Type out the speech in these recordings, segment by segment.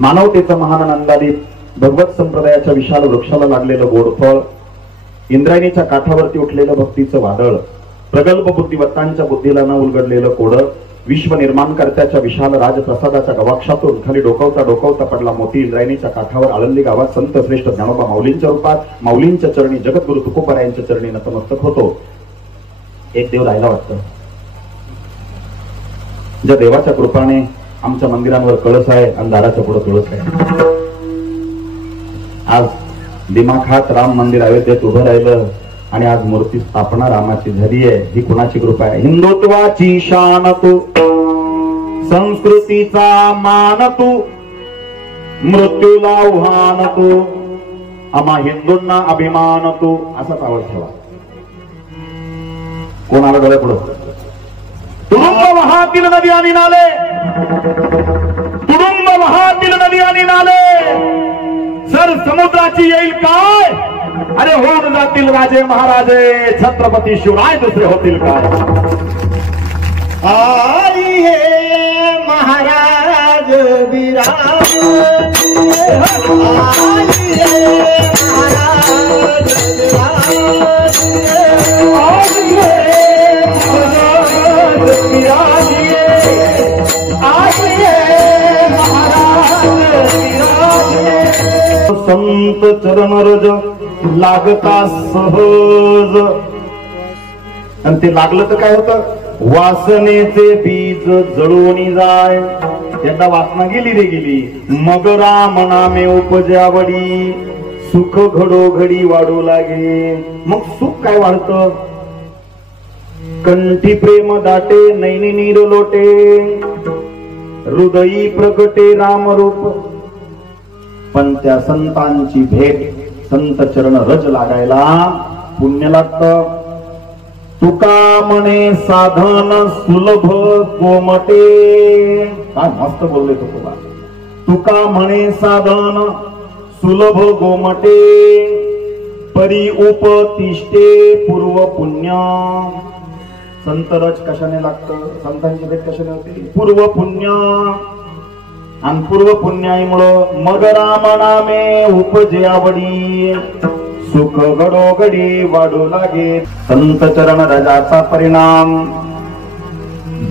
मानवतेचं महान आनंदादीप भगवत संप्रदायाच्या विशाल वृक्षाला लागलेलं गोडफळ, इंद्रायणीच्या काठावरती उठलेलं भक्तीचं वादळ, प्रगल्भ बुद्धिवत्तांच्या बुद्धीला न उलगडलेलं कोडं, विश्व निर्माणकर्त्याच्या विशाल राजप्रसादाच्या गवाक्षातून खाली डोकावता डोकावता पडला मोती इंद्रायणीच्या काठावर आळंदी गावात संत श्रेष्ठ ज्ञानोबा माऊलींच्या रूपात माऊलींच्या चरणी जगद्गुरु तुकोबारायांच्या चरणी नतमस्तक होतो. एक देव राहिला वाटतं, ज्या देवाच्या कृपाने आमच्या मंदिरांवर कळस आहे आणि दाराच्या पुढे तुळस आहे. आज दिमाखात राम मंदिर अयोध्येत उभं राहिलं आणि आज मूर्ती स्थापना रामाची झाली आहे. ही कुणाची कृपा आहे? हिंदुत्वाची शान तू, संस्कृतीचा मान तू, मृत्यूला आव्हान तू, आम्हा हिंदूंना अभिमान तू, असाच आवड ठेवा. कोण आलं डोळे पुढं? तुडुंब वाहातील नदी आणि नाले, तुडुंब वाहातील नदी आणि नाले, सर समुद्राची येईल काय? अरे होऊन जातील राजे महाराजे, छत्रपती शिवराय दुसरे होतील काय? आई हे महाराज विराज, आई हे महाराज विराज, आई हे महाराज विराज, आई हे महाराज विराज. संत चरण रज लागता सहज, आणि ते लागलं तर काय होतं? वासनेचे बीज जळून जाय. एकदा वासना गेली रे गेली, मग राम नामे उपजावडी, सुख घडोघडी वाढू लागे. मग सुख काय वाढतं? कंठी प्रेम दाटे, नैनी नीर लोटे, हृदयी प्रगटे रामरूप. पण त्या संतांची भेट, संत चरण रज लागायला पुण्य लागतं. तुका म्हणे साधन सुलभ कोमटे, काय मस्त बोलले तुकोबा. तुका म्हणे साधन सुलभ गोमटे, परी उपतिष्ठे पूर्व पुण्य. संत रज कशाने लागतं? संतांची भेट कशाने होती? पूर्व पुण्य. आणि पूर्व पुण्याईमुळं मग राम नामे उपजे आवडी, सुख घडोघडी वाढू लागे. संत चरण रजाचा परिणाम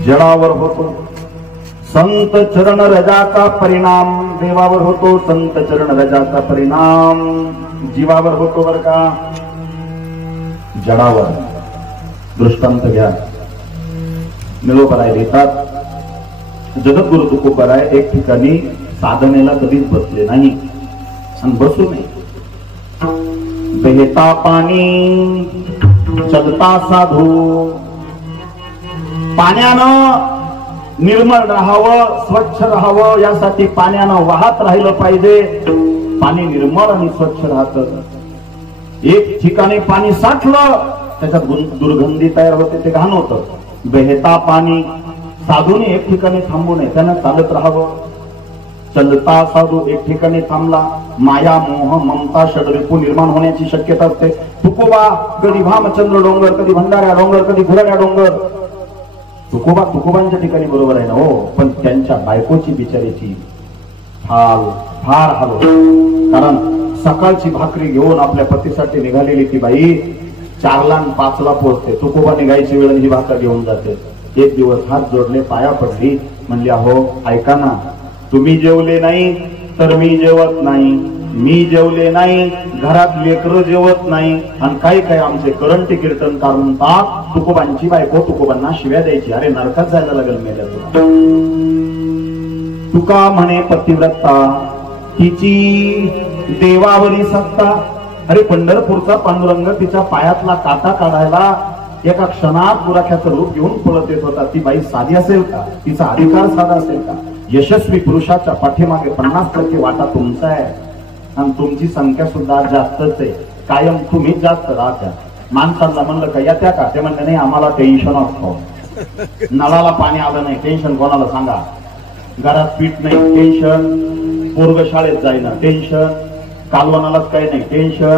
जडावर होतो, संत चरण रजाचा परिणाम देवावर होतो, संत चरण रजाचा परिणाम जीवावर होतो. बर का? जडावर दृष्टांत घ्या. निरोपराय देतात, जगद्गुरु तुकोबाराय एक ठिकाणी साधनेला कधीच बसले नाही आणि बसू नये. बहता पाणी चलता साधू, पाण्यानं निर्मळ राहावं, स्वच्छ राहावं, यासाठी पाण्यानं वाहत राहिलं पाहिजे. पाणी निर्मळ आणि स्वच्छ राहतं. एक ठिकाणी पाणी साठलं, त्याच्यात दुर्गंधी तयार होते, ते घाण होतं. बहता पाणी, साधूने एक ठिकाणी थांबू नये, त्यानं चालत राहावं. चलता साधू एक ठिकाणी थांबला, माया मोह ममता षडरिपू निर्माण होण्याची शक्यता असते. तुकोबा कधी भामचंद्र डोंगर, कधी भंडाऱ्या डोंगर, कधी घुराड्या डोंगर. तुकोबांच्या ठिकाणी बरोबर आहे ना हो, पण त्यांच्या बायकोची बिचारीची हाल फार हाल होतो. कारण सकाळची भाकरी घेऊन आपल्या पतीसाठी निघालेली ती बाई 4ला आणि 5ला पोहोचते. तुकोबा निघायची वेळ ही भाकर घेऊन जाते. एक दिवस हात जोडले, पाया पडली, म्हणली अहो ऐका ना, तुम्ही जेवले नाही तर मी जेवत नाही, मी जेवले नाही घरात लेकरं जेवत नाही, आणि काही काही आमचे करंटी कीर्तन काढून टाक. तुकोबांची बायको तुकोबांना शिव्या द्यायची. अरे नरकात जायला लागेल मेल्या तुला. तुका म्हणे पतिव्रता, तिची देवावरी सत्ता. अरे पंढरपूरचा पांडुरंग तिच्या पायातला काटा काढायला एका क्षणात पुराख्याचं रूप घेऊन पळत येत होता. ती बाई साधी असेल का? तिचा अधिकार साधा असेल का? यशस्वी पुरुषाच्या पाठीमागे 50% वाटा तुमचा आहे आणि तुमची संख्या सुद्धा जास्तच आहे. कायम तुम्हीच जास्त राहत्या. माणसांना म्हणलं का येत्या का? ते म्हणले नाही, आम्हाला टेन्शन असतो. नळाला पाणी आलं नाही, टेन्शन कोणाला सांगा. घरात पीठ नाही, टेन्शन. पोरग शाळेत जाईना, टेन्शन. कालवणालाच काही नाही, टेन्शन.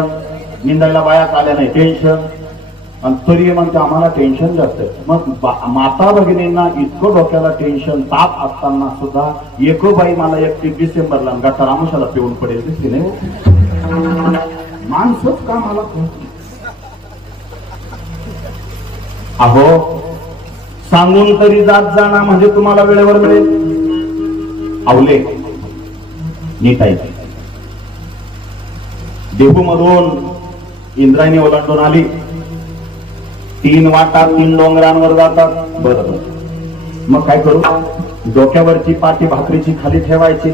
निंदायला बायाच आल्या नाही, टेन्शन. आणि तरी म्हणते आम्हाला टेन्शन जास्त आहे. मग माता भगिनींना इतकं डोक्याला टेन्शन ताप असताना सुद्धा एको बाई मला 31 डिसेंबरला गटार आमुषाला पिऊन पडेल दिसते नाही हो. माणसंच का मला अहो सांगून तरी जात जाणार म्हणजे तुम्हाला वेळेवर मिळेल. आवले नीट आहे. देहू मधून इंद्रायणी ओलांडून आली. 3 वाटा 3 डोंगरांवर जातात. बरोबर. मग काय करू? डोक्यावरची पाठी भाकरीची खाली ठेवायची.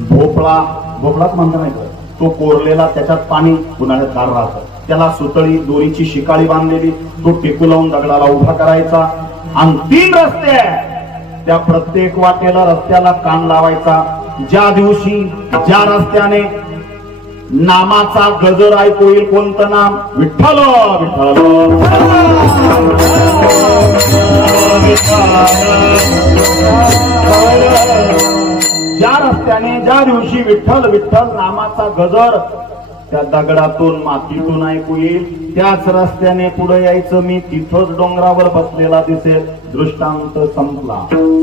भोपळाच म्हणता नाही तो कोरलेला, त्याच्यात पाणी उन्हाळ्यात गार राहतं. त्याला सुतळी दोरीची शिकाळी बांधलेली, तो टेकू लावून दगडाला उभा करायचा. आणि 3 रस्ते आहे, त्या प्रत्येक वाटेला रस्त्याला कान लावायचा. ज्या दिवशी ज्या रस्त्याने नामाचा गजर ऐकू येईल, कोणतं नाम? विठ्ठल विठ्ठल. ज्या रस्त्याने ज्या दिवशी विठ्ठल विठ्ठल नामाचा गजर त्या दगडातून मातीतून ऐकू येईल, त्याच रस्त्याने पुढे यायचं. मी तिथंच डोंगरावर बसलेला दिसेल. दृष्टांत संपला.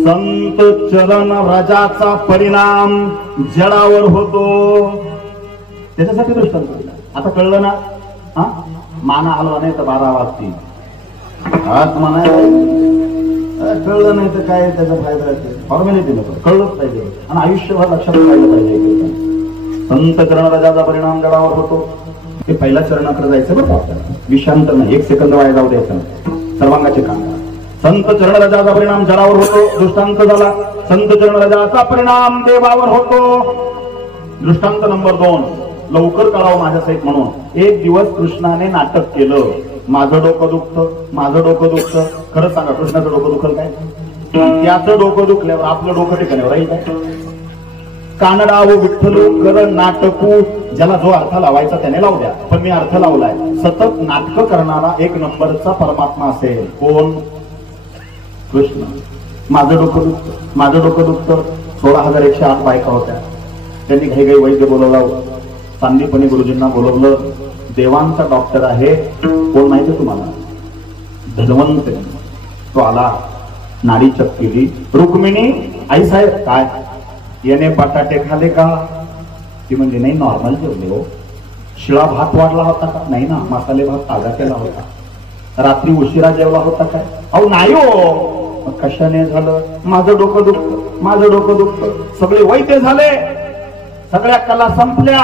संत चरण रजाचा परिणाम जडावर होतो. त्याच्यासाठी दृष्टांत दिला. आता कळलं ना? हा, माना हलवा नाही तर 12 वाजतील. आज म्हणा कळलं नाही तर काय त्याचा फायदा आहे? फॉर्मॅलिटी नको, कळलंच पाहिजे आणि आयुष्यभर लक्षात राहिलं पाहिजे. संत चरण रजाचा परिणाम जडावर होतो. ते पहिल्या चरणाकडे जायचं बरं आपल्याला. विषांत नाही, 1 सेकंद वाया जाऊ द्यायचं. सर्वांगाचे काम. संत चरण रजाचा परिणाम जडावर होतो. दृष्टांत झाला. संत चरण रजाचा परिणाम देवावर होतो. दृष्टांत नंबर 2, लवकर कळावं माझ्यासहित म्हणून. एक दिवस कृष्णाने नाटक केलं. माझं डोकं दुखतं, माझं डोकं दुखतं. खरं सांगा, कृष्णाचं डोकं दुखल काय? त्याचं डोकं दुखल्यावर आपलं डोकं ठिकाणी राहील काय? कानडा हो विठ्ठलू कर नाटकू, ज्याला जो अर्थ लावायचा त्याने लावू द्या, पण मी अर्थ लावलाय. सतत नाटक करणारा 1 नंबरचा परमात्मा असेल. कोण? कृष्ण. माझं डोकं दुखतं, माझं डोकं दुखतं. 16,108 बायका होत्या. त्यांनी घाई वैद्य बोलवला. सांदीपणी गुरुजींना बोलवलं. देवांचा डॉक्टर आहे. कोण माहिती तुम्हाला? धन्वंत. तो आला, नाडी चेक केली. रुक्मिणी, आई साहेब काय याने बटाटे खाले का? ती म्हणजे नाही, नॉर्मल जेवले हो. शिळा भात वाढला होता का? नाही ना, मसाले भात ताजा केला होता. रात्री उशिरा जेवला होता काय? अहो नाही हो. कशाने झालं? माझं डोकं दुखतं, माझं डोकं दुखतं. सगळे वैद्य झाले, सगळ्या कला संपल्या.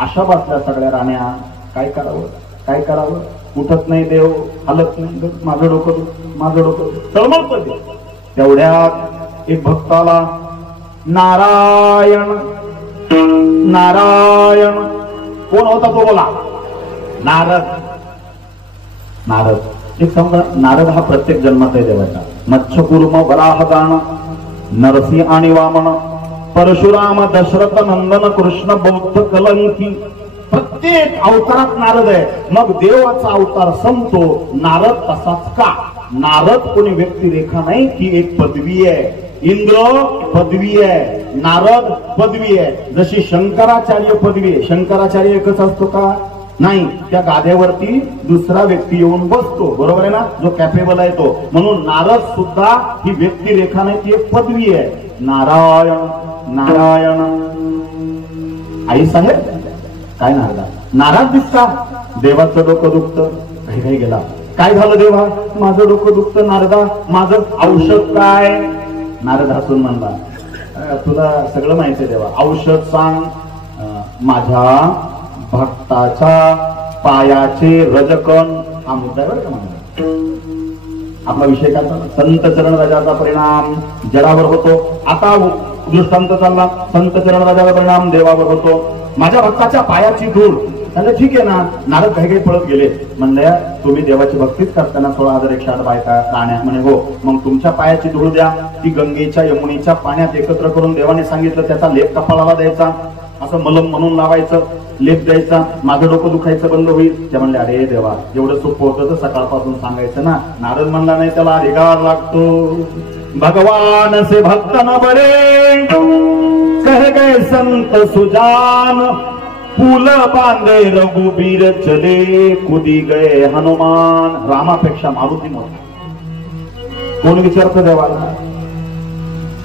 अशा बसल्या सगळ्या राण्या. काय करावं, काय करावं? उठत नाही देव, हलत नाही. माझं डोकं दुखतं, माझं डोकं तळमळ पडते. तेवढ्यात एक भक्त आला. नारायण नारायण. कोण होता तो? बोला. नारद. नारद. एक समजा, नारद हा प्रत्येक जन्मात आहे देवाचा. मत्स्यकूर्म, वराहदान, नरसिंह आणि वामन, परशुराम, दशरथ नंदन, कृष्ण, बौद्ध, कलंकी. प्रत्येक अवतारात नारद आहे. मग देवाचा अवतार संपतो. नारद तसाच का? नारद कोणी व्यक्तिरेखा नाही, ती एक पदवी आहे. इंद्र पदवी आहे, नारद पदवी आहे. जशी शंकराचार्य पदवी आहे. शंकराचार्य एकच असतो का? नाही. त्या गाद्यावरती दुसरा व्यक्ती येऊन बसतो. बरोबर आहे ना? जो कॅपेबल आहे तो. म्हणून नारद सुद्धा ही व्यक्तिरेखा नाही, ती एक पदवी आहे. नारायण नारायण. आई साहेब काय नारदा नाराज दिसता? देवाचं डोकं दुखतं. काही गेला. काय झालं देवा? माझं डोकं दुखतं. नारदा माझं औषध काय? नारद हसून म्हणला, तुला सगळं माहिती आहे देवा, औषध सांग. माझ्या भक्ताच्या पायाचे रजकण. हा मुद्दा आहे बरं का म्हणा. आपला विषय काय झाला? संत चरण रजाचा परिणाम जडावर होतो. आता दृष्टांत चालला. संत चरण रजाचा परिणाम देवावर होतो. माझ्या भक्ताच्या पायाची धूळ. त्याला ठीक आहे ना. नारद काही पळत गेले. म्हणल्या तुम्ही देवाची भक्तीच करताना 16,108 बायका राण्या. म्हणे हो. मग तुमच्या पायाची धूळ द्या. ती गंगेच्या यमुनेच्या पाण्यात एकत्र करून देवाने सांगितलं त्याचा लेप कपाळाला द्यायचा. असं मलम म्हणून लावायचं, लेप द्यायचा. माझं डोकं दुखायचं बंद होईल. ते म्हणले अरे देवा एवढं सोपं होतं तर सकाळपासून सांगायचं ना. नारद म्हणला नाही, त्याला अधिकार लागतो. भगवान से भक्त न बरे कह गए संत सुजान, पुल बांधे रघुबीर चले कुदी गए हनुमान. रामापेक्षा मारुती मोठा. कोण विचारतं देवाला?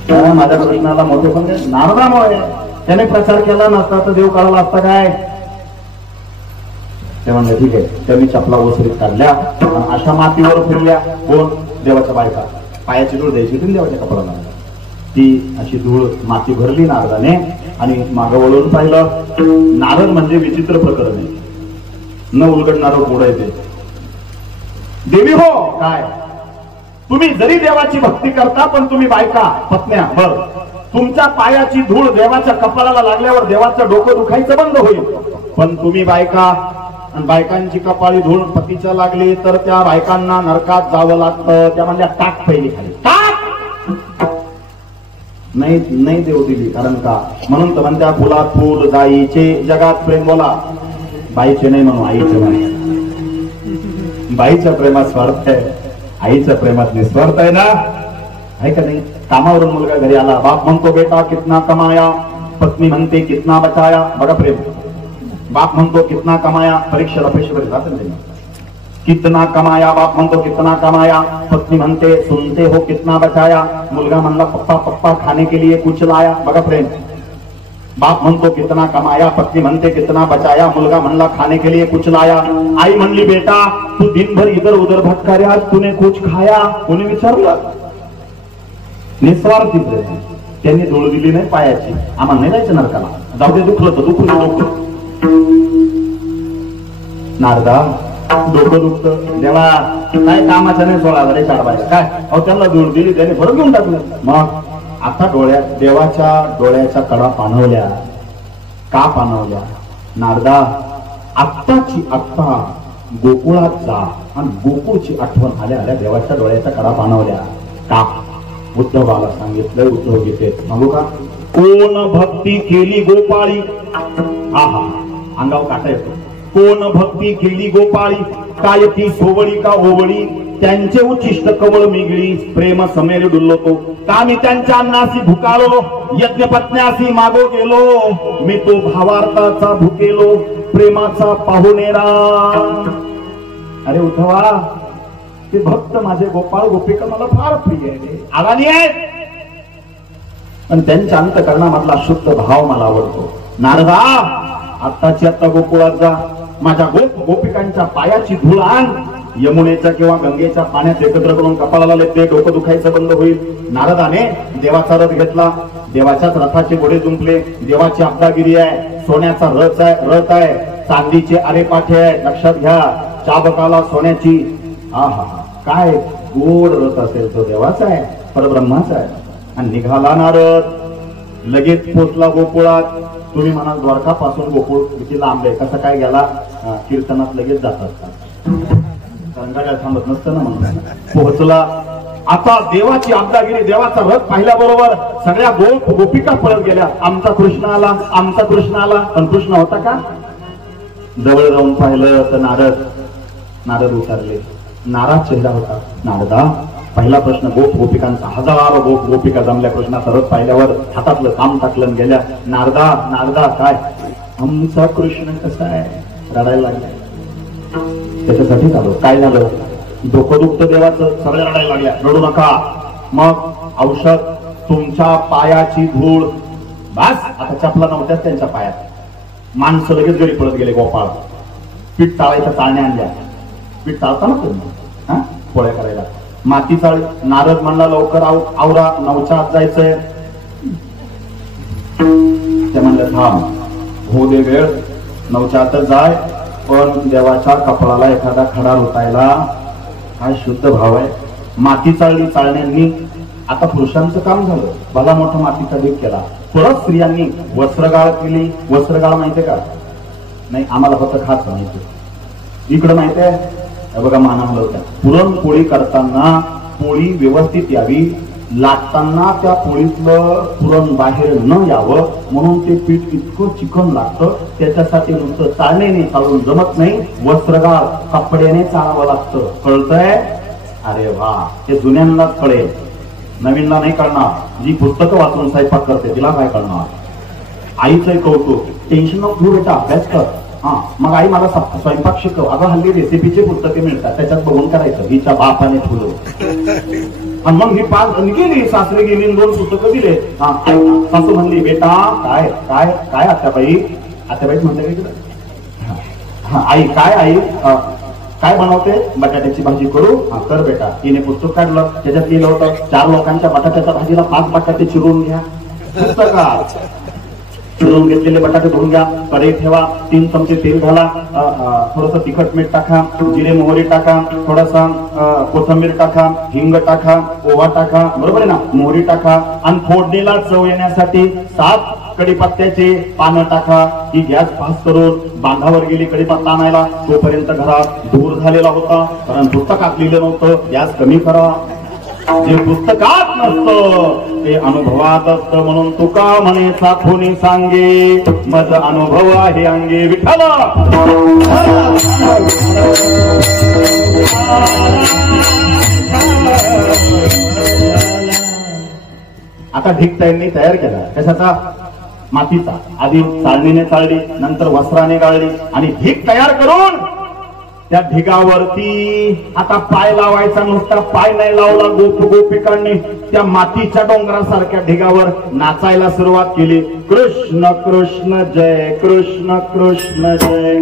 काय माझ्या कृष्णाला मोठे पण नारदामुळे. त्याने प्रचार केला नसता तर देव काढायला असता काय? ते म्हणले ठीक आहे. त्यांनी चपला ओसरीत काढल्या, अशा मातीवर फिरल्या. कोण? देवाच्या बायका. पायाची धूळ द्यायची होती देवाच्या कपड्याला. ती अशी धूळ माती भरली नारदाने आणि मागं वळून पाहिलं. नारद म्हणजे विचित्र प्रकरण आहे. न उलगडणारं पुढं येते. देवी हो काय तुम्ही जरी देवाची भक्ती करता पण तुम्ही बायका पत्न्या बर तुमच्या पायाची धूळ देवाच्या कपाळाला लागल्यावर देवाचं डोकं दुखायचं बंद होईल. पण तुम्ही बायका आणि बायकांची कपाळी धूळ पतीच्या लागली तर त्या बायकांना नरकात जावं लागतं. त्या म्हणजे टाक पहिली खाली टाक नाही नाही देव दिली. कारण का? म्हणून तर म्हणत्या फुलात फुल जाईचे जगात प्रेम बोला. बाईचे नाही म्हणून आईचे नाही. बाईच्या प्रेमात स्वार्थ आहे, आईच्या प्रेमात निस्वार्थ आहे ना. आहे का नाही? कामावरून मुलगा घरी आला, बाप म्हणतो बेटा कितना कमाया, पत्नी म्हणते कितना बचाया. बघा प्रेम. बाप म्हणतो कितना कमाया, परीक्षेला पैसे भरले जातात नाही. कितना कमाया, बाप म्हणतो कितना कमाया, पत्नी म्हणते सुनते हो कितना बचाया. मुलगा म्हणला पप्पा पप्पा खाने के लिए कुछ लाया. बघा प्रेम. बाप म्हणतो कितना कमाया, पत्नी म्हणते कितना बचाया. मुलगा म्हणला खाने के लिए कुछ लाया. आई म्हणली बेटा तू दिनभर इधर उधर भटका रे, आज तूने कुछ खाया. कोणी विचारलं? निस्वार्थी प्रेम. त्यांनी धूळ दिली नाही पायाची. आम्हाला नाही जायचं नरकाला. जाऊ दे दुखलं तर दुखलं. नारदा डोकं दुखतं देवा काय कामाच्या नाही 16,000 4 बायका काय. अहो त्यांना धूळ दिली त्याने भरून घेऊन टाकलं. मग आता देवाच्या डोळ्याच्या कडा पाणवल्या. का पाणवल्या? नारदा आत्ताची आत्ता गोकुळात जा आणि गोकुळची आठवण आल्या आल्या देवाच्या डोळ्याच्या कडा पाणवल्या. का? उद्धवाला सांगितलं. उद्धव गीतेत सांगू का? कोण भक्ती केली गोपाळी. हा हा अंगाव काटा येतो. कोण भक्ती केली गोपाळी, काय ती सोवळी का ओवळी. त्यांचे उच्चिष्ट कवळ मिगळी, प्रेम समेर डुलतो. का मी त्यांच्या अन्नासी भुकाळो, यज्ञपत्न्यासी मागो गेलो. मी तो भावार्थाचा भुकेलो, प्रेमाचा पाहुणेरा. अरे उद्धवा ते भक्त माझे गोपाळ गोपिका मला फार प्रिय आहे, अडाणी आहेत. पण त्यांच्या अंतकरणामधला शुद्ध भाव मला आवडतो. नारदा आत्ताची आत्ता गोकुळात जा, माझ्या गोपिकांच्या पायाची धूळ आण. यमुनेच्या किंवा गंगेच्या पाण्यात एकत्र करून कपाळाला लेते, डोकं दुखायचं बंद होईल. नारदाने देवाचा रथ घेतला. देवाच्याच रथाचे घोडे जुंपले. देवाची अब्दागिरी आहे, सोन्याचा रथ आहे, चांदीचे आरेपाठे आहे. लक्षात घ्या, चाबकाला सोन्याची. आहा काय गोड रथ असेल तो देवाचा आहे, परब्रह्माचा आहे. आणि निघाला नारद. लगेच पोचला गोकुळात. तुम्ही म्हणाल द्वारकापासून गोकुळ किती लांब आहे, कसं काय गेला? कीर्तनात लगेच जातात का? गाड्या थांबत नसतं ना म्हणून पोहोचला. आता देवाची आमदागिरी, देवाचा रथ पाहिल्याबरोबर सगळ्या गोपिका पळत गेल्या. आमचा कृष्ण आला, आमचा कृष्ण आला. पण कृष्ण होता का? जवळ जाऊन पाहिलं तर नारद उतरले. नाराज चेहरा होता. नारदा पहिला प्रश्न गोपिकांचा. हजारो गोपिका जमल्या कृष्णाचा रथ पाहिल्यावर हातातलं काम टाकलं गेल्या. नारदा काय आमचा कृष्ण कसा आहे? रडायला लागला. त्याच्यासाठी आलो. काय झालं? डोकं दुखतं देवाचं. सगळ्या रडायला लागल्या. रडू नका. मग औषध तुमच्या पायाची धूळ. बस आता चपला नव्हत्याच त्यांच्या पायात. माणसं लगेच घरी पळत गेले. गोपाळ पीठ चाळायच्या चाळण्या आणल्या. पीठ चालता ना तुम्ही पोळ्या करायला. माती चाळी. नारद म्हणला लवकर आवरा, 9च्या आत जायचंय. ते म्हणलं थांब होऊ दे वेळ, 9च्या आतच जाय. पण देवाच्या कपाळाला एखादा खडा रुतायला काय शुद्ध भाव आहे. माती चाळली चाळण्यांनी. आता पुरुषांचं काम झालं. भला मोठा मातीचा देव केला. परत स्त्रियांनी वस्त्रगाळ केली. वस्त्रगाळ माहितीये का? नाही आम्हाला फक्त खास माहिती. इकडं माहितीये बघा मानावलं होत्या. पुरणपोळी करताना पोळी व्यवस्थित यावी, लाटताना त्या पोळीतलं पुरण बाहेर न यावं म्हणून ते पीठ इतकं चिकन लागतं. त्याच्यासाठी नुसतं चाळण्याने चालून जमत नाही, वस्त्रगाळ कपड्याने चाळावं लागतं. कळतंय? अरे वा, ते जुन्यांनाच कळेल, नवीनला नाही कळणार. जी पुस्तकं वाचून स्वयंपाक करते तिला काय कळणार? आईचं कौतुक, टेन्शन नको घेऊ बेटा, अभ्यास कर. हा, मग आई मला स्वयंपाक शिकव. अगं हल्ली रेसिपीची पुस्तके मिळतात, त्याच्यात बघून करायचं. हिच्या बापाने ठेवलं. आणि मग ही 5 गेली, सासरे गेली, 2 पुस्तकं दिले. हा, सासू म्हणली बेटा काय काय काय आत्याबाई, आत्याबाईच म्हणते का? हा, आई काय, आई काय बनवते? बटाट्याची भाजी करू. हा, कर बेटा. तिने पुस्तक काढलं, त्याच्यात लिहिलं होतं 4 लोकांच्या बटाट्याच्या भाजीला 5 बटाटे चिरून घ्या. पुस्तकात चिरून घेतलेले बटाटे धुवून घ्या, कढई ठेवा, 3 चमचे तेल घाला, थोडस तिखट मीठ टाका, जिरे मोहरी टाका, थोडासा कोथिंबीर टाका, हिंग टाका, ओवा टाका, बरोबर आहे ना, मोहरी टाका. आणि फोडणीला चव येण्यासाठी 7 कडीपत्त्याचे पानं टाका. ही गॅस फास्ट करून बांधावर गेली कडीपत्ता आणायला. तोपर्यंत घरात धूर झालेला होता, कारण पुस्तकात लिहिलं नव्हतं. गॅस कमी करा. जे पुस्तकात नसतं ते अनुभवात असतं. म्हणून तुका म्हणे साखोनी सांगे, मज अनुभव आहे अंगे. विठ्ठल आता ढिगताईंनी तयार केला. कशाचा? मातीचा. आधी चाळणीने चाळली, नंतर वस्त्राने गाळली, आणि ढीग तयार करून त्या ढिगावरती आता पाय लावायचा. नुसता पाय नाही लावला. गोपिकांनी त्या मातीच्या डोंगरासारख्या ढिगावर नाचायला सुरुवात केली. कृष्ण कृष्ण जय कृष्ण कृष्ण जय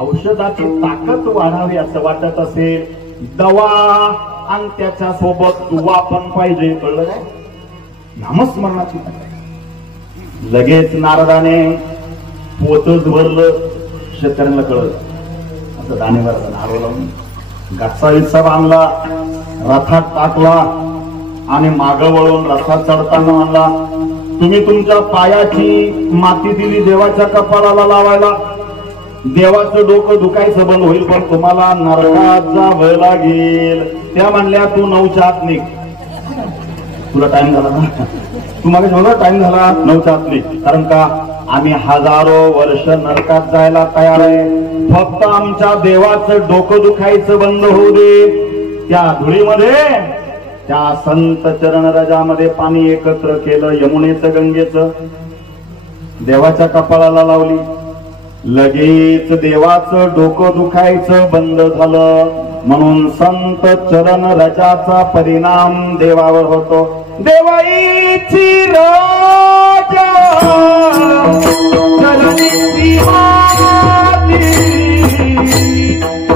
औषधाची ताकद वाढावी असं वाटत असेल, दवा आणि त्याच्या सोबत दुवा पण पाहिजे. कळलं काय? नामस्मरणाची ताकद. लगेच नारदाने पोतच भरलं. शेतकऱ्यांना कळलं. असं दाणेवर नारळ लावून गच्चा विच्चा बांधला, रथात टाकला, आणि माग वळून रथात चढताना म्हणला, तुम्ही तुमच्या पायाची माती दिली देवाच्या कपाळाला लावायला. देवाचं डोकं दुखायचं बंद होईल, पण तुम्हाला नरकात जावं लागेल. त्या म्हणल्या तू 9च्या आत निघ. तुला टाइम झाला ना? तू मागे म्हणलं टाइम झाला, 9च्या आत निघ. कारण का? आम्ही हजारो वर्ष नरकात जायला तयार आहे. फक्त आमच्या देवाचं डोकं दुखायचं बंद होऊ दे. त्या धुळीमध्ये त्या संत चरण रजामध्ये पाणी एकत्र केलं, यमुनेचं गंगेचं, देवाच्या कपाळाला लावली. लगेच देवाचं डोकं दुखायचं बंद झालं. म्हणून संत चरण रजाचा परिणाम देवावर होतो. देवाईची राजा चरणी माती,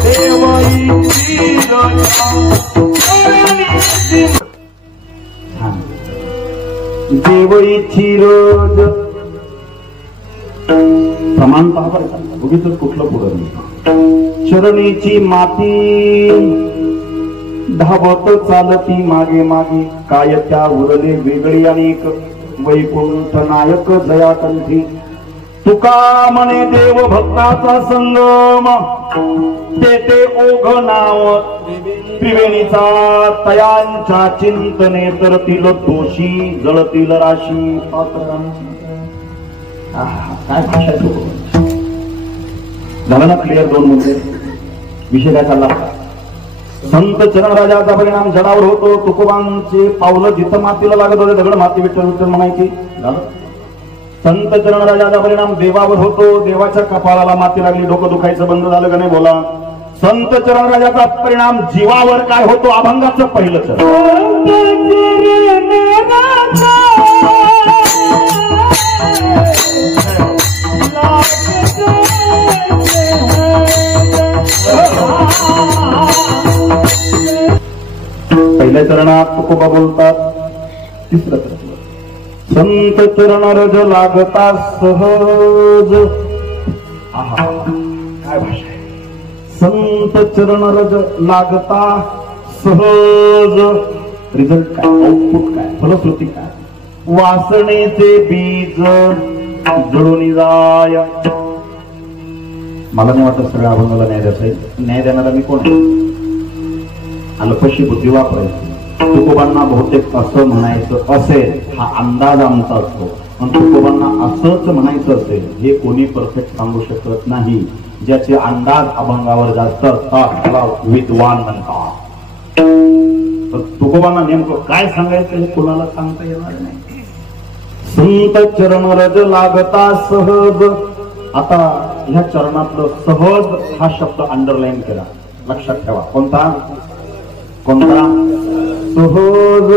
देवाईची राजा देवईची रोज समानता बघितलं कुठलं पुढं. चरणीची माती धावत चालती मागे मागे, काय त्या उरले वेगळी अनेक, वैकुंठ नायक जयाकंठी. तुका म्हणे देव भक्ताचा संगम, ते ओघ नाव त्रिवेणीचा. तयांच्या चिंतने तरतील दोषी, जळतील राशी. काय भाषा झालं ना क्लिअर? 2 मुद्दे. विषय काय चालला? संत चरण राजाचा परिणाम जडावर होतो. तुकोबांचे पावलं जिथं मातीला लागत होते दगड माती विठ्ठल विठ्ठल म्हणायची. झालं. संत चरण राजाचा परिणाम देवावर होतो. देवाच्या कपाळाला माती लागली, डोकं दुखायचं बंद झालं का नाही? बोला. संत चरण राजाचा परिणाम जीवावर काय होतो? अभंगाचं पहिलं चरण. पहिल्या चरणात तुकोबा बोलतात. तिसरं चरण, संत चरण रज लागता सहज. आहा, काय भाषा आहे! संत चरण रज लागता सहज. रिझल्ट काय? आउटपुट काय? फलश्रुती काय? वासनेचे बीज जळून जाय. मला नाही वाटत सगळ्या अभंगाला न्याय द्यायचा. न्याय देणारा मी कोण आहे? अल्पशी बुद्धी वापरायची. तुकोबांना बहुतेक असं म्हणायचं असेल हा अंदाज आमचा असतो, पण तुकोबांना असंच म्हणायचं असेल हे कोणी परफेक्ट सांगू शकत नाही. ज्याचे अंदाज अभंगावर जास्त असतात त्याला विद्वान म्हणतात. तर तुकोबांना नेमकं काय सांगायचं हे कोणाला सांगता येणार नाही. संत चरण रज लागता सहज. आता ह्या चरणातलं सहज हा शब्द अंडरलाईन केला, लक्षात ठेवा. कोणता कोणता सहज.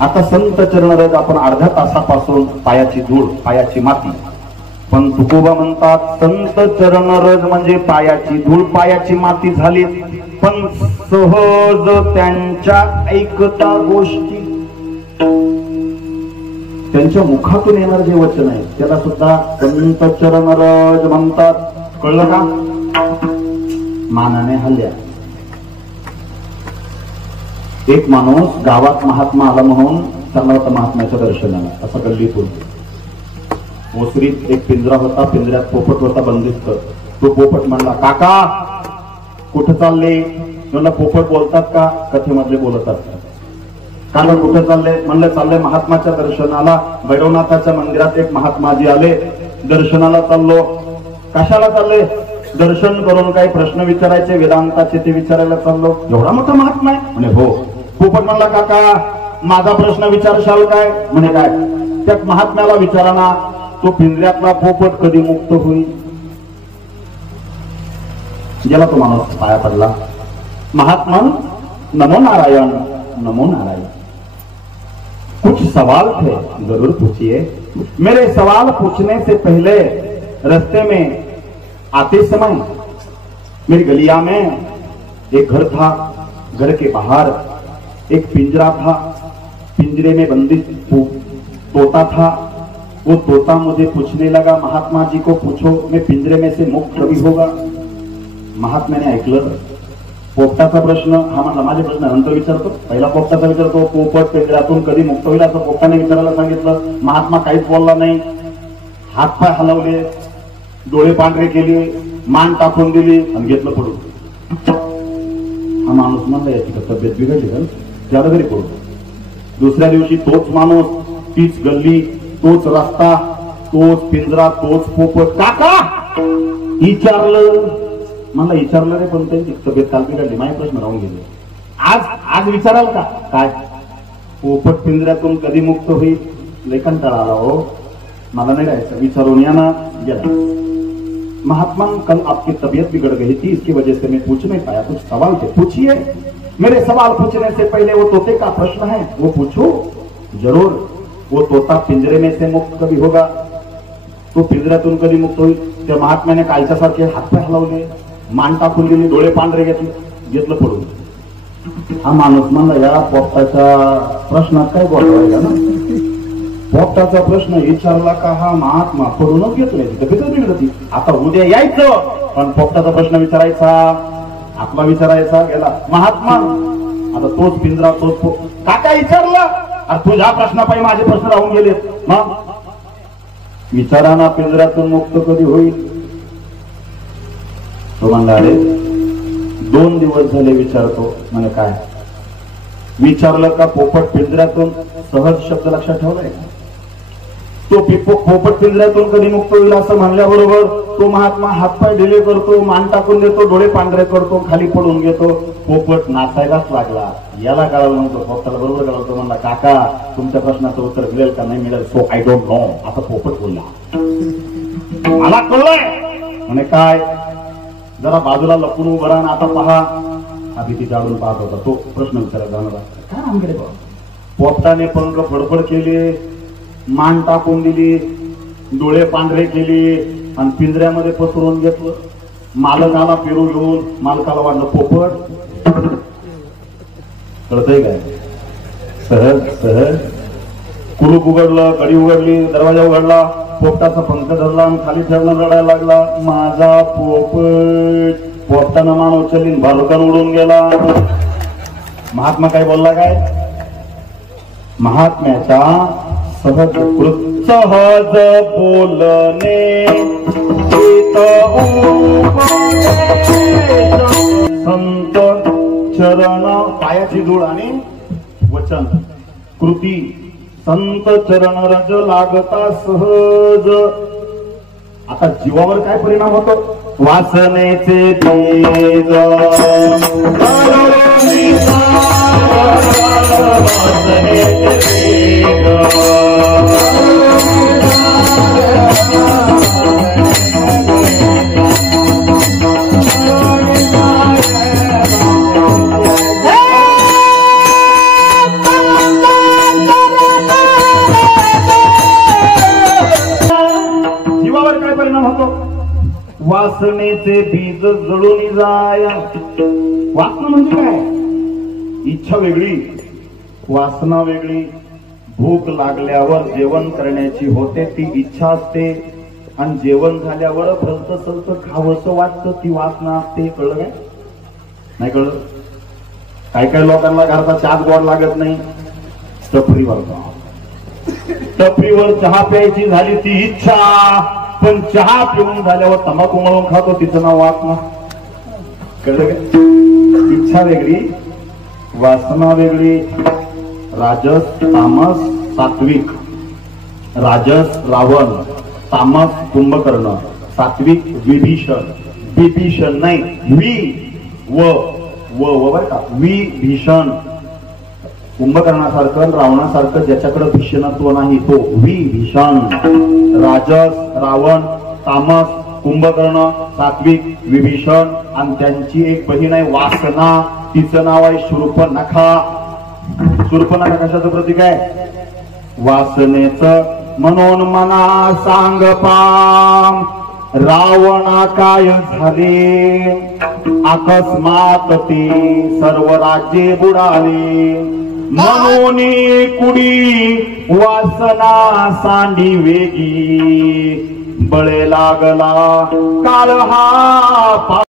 आता संत चरण रज आपण अर्ध्या तासापासून पायाची धूळ, पायाची माती, पण तुकोबा म्हणतात संत चरण रज म्हणजे पायाची धूळ, पायाची माती झाली, पण सहज त्यांच्या ऐकता गोष्टी, त्यांच्या मुखातून येणार जे वचन आहे त्याला सुद्धा संत चरण रज म्हणतात. कळलं का? मानाने हल्ल्या. एक माणूस गावात महात्मा आला म्हणून चालला होता महात्म्याच्या दर्शनाला, असं गल्लीतून. ओसरीत एक पिंजरा होता, पिंजऱ्यात पोपट होता बंदिस्त. तो पोपट म्हणला, काका कुठं चालले? म्हणलं पोपट बोलतात का? कथेमधले बोलत असतात. काका कुठं चालले? म्हणलं चालले महात्माच्या दर्शनाला. भैरवनाथाच्या मंदिरात एक महात्माजी आले, दर्शनाला चाललो. कशाला चालले? दर्शन करून काही प्रश्न विचारायचे वेदांताचे, ते विचारायला चाललो. एवढा मोठा महात्मा आहे? म्हणे हो. पोपट म्हणला, काका माझा प्रश्न विचारशाल काय? म्हणे काय? त्या महात्म्याला विचारा ना, तो पिंजऱ्यातला पोपट कधी मुक्त होईल? गेला तो माणूस, पाया पडला. महात्मा नमो नारायण, नमो नारायण. कुछ सवाल थे, जरूर पूछिए. मेरे सवाल पूछने से पहले रास्ते में आते समय मेरी गलिया में एक घर था, घर के बाहर एक पिंजरा था, पिंजरे में बंदी तोता था. वो तोता मुझे पूछने लगा, महात्मा जी को पूछो मैं पिंजरे में से मुक्त कभी होगा? महात्म्याने ऐकलं. पोपटाचा प्रश्न हा म्हणला, माझे प्रश्न नंतर विचारतो, पहिला पोपटाचा विचारतो. पोपट पिंजऱ्यातून कधी मुक्त होईल असं पोपटाने विचारायला सांगितलं. महात्मा काहीच बोलला नाही. हातपाय हलवले, डोळे पांढरे केले, मान टाकून दिली आणि घेतलं पडून. हा माणूस म्हणला, याची तब्येत बिघडली तर त्याला घरी पडू. दुसऱ्या दिवशी तोच माणूस, तीच गल्ली, तोच रस्ता, तोच पिंजरा, तोच पोपट. काका विचारलं. मला विचारलं रे, पण त्यांची तब्येत काल बिघडली, माझे प्रश्न राहून गेले. आज आज विचाराल का? काय? पोपट पिंजऱ्यातून कधी मुक्त होईल? लेखन तळा आला हो, मला नाही राहायचं, विचारून या ना. गेला. महात्मा कल आपकी तबीयत बिगड़ गई थी, इसकी वजह से मैं पूछ नहीं पाया, कुछ सवाल थे, पूछिए. मेरे सवाल पूछने से पहले वो तोते का प्रश्न है वो पूछो. जरूर. वो तोता पिंजरे में से मुक्त कभी होगा? तो पिंजऱ्यातून कधी मुक्त होईल? त्या महात्म्याने कालच्या सारखे हातपाय हलवले, मान टाकून गेली, डोळे पांढरे घेतलं पडून. हा माणूस म्हणला, या पोपटाच्या प्रश्नात काय बोलायला ना? पोपटाचा प्रश्न विचारला का हा महात्मा पडूनच घेतलाय, तब्येतच बिघडती. आता उद्या यायचं, पण पोपटाचा प्रश्न विचारायचा, आपला विचारायचा. गेला महात्मा. आता तोच पिंजरा, तोच काका विचारला. अरे तुझ्या प्रश्नापायी माझे प्रश्न राहून गेले. मग विचाराना पिंजऱ्यातून मुक्त कधी होईल? तो म्हणला, अरे 2 दिवस झाले विचारतो. म्हणे काय? विचारलं का पोपट पिंजऱ्यातून? सहज शब्द लक्षात ठेवलाय. तो पोपट पिंजऱ्यातून कधी मुक्त होईल असं म्हणल्याबरोबर तो महात्मा हातपाय ढिले करतो, मान टाकून देतो, डोळे पांढरे करतो, खाली पडून घेतो. पोपट नाचायलाच लागला. याला कळालं म्हणतो, पोपटाला बरोबर कळवतो. म्हणला, काका तुमच्या प्रश्नाचं उत्तर मिळेल का? नाही मिळेल. So I don't know. असं पोपट बोलला. मला कळलंय. म्हणे काय? जरा बाजूला लपून उभं राहा. आता पहा. हा भीती जाळून पाहत होता. तो प्रश्न विचारायला जाणार काय आमकडे बघ. पोपटाने पंख फडफड केले, मान टाकून दिली, डोळे पांढरे केले आणि पिंजऱ्यामध्ये पसरून घेतलं. मालकाला पेरू घेऊन मालकाला वाटलं पोपट. कळतंय काय? सहज सहज कुलूप उघडलं, कडी उघडली, दरवाजा उघडला, पोपटाचा पंख धरला आणि खाली ठेवला, रडायला लागला, माझा पोपट. पोपटानं मान उचलली, भालुकान उडून गेला. महात्मा काय बोलला? काय? महात्म्याच्या सहज बोलणे संत चरण, पायाची धूळ आणि वचन कृती. संत चरण रज लागता सहज. आता जीवावर काय परिणाम होतो? वासनेचे बीज जीवावर काय परिणाम होतो? वासनेचे बीज जळून जाय. वासना म्हणजे काय? इच्छा वेगळी, वासना वेगळी. भूक लागल्यावर जेवण करण्याची होते ती इच्छा असते, आणि जेवण झाल्यावर भलत सलत खावंसं वाटतं ती वासना असते. कळलं काय? नाही कळलं? काही काही लोकांना घरचा चहाच गोड लागत नाही, टपरीवर चहा प्यायची झाली ती इच्छा, पण चहा पिऊन झाल्यावर तंबाखू मळून खातो, तिचं नाव वासना. कळलं काय? इच्छा वेगळी, वासना वेगळी. राजस तामस सात्विक. राजस रावण, तामस कुंभकर्ण, सात्विक विभीषण. विभीषण नाही, बर का, विभीषण. कुंभकर्णासारखं रावणासारखं ज्याच्याकडे भीषणत्व नाही तो विभीषण. राजस रावण, तामस कुंभकर्ण, सात्विक विभीषण. आणि त्यांची एक बहीण आहे वासना, तिचं नाव आहे शूर्पणखा. शूर्पणखा कशाचं प्रतीक आहे? वासनेचं. म्हणून मना सांग पाम रावणा काय झाले, अकस्मात ते सर्व राज्ये बुडाले. म्हणून कुडी वासना सांडी वेगी, बळे लागला काळ हा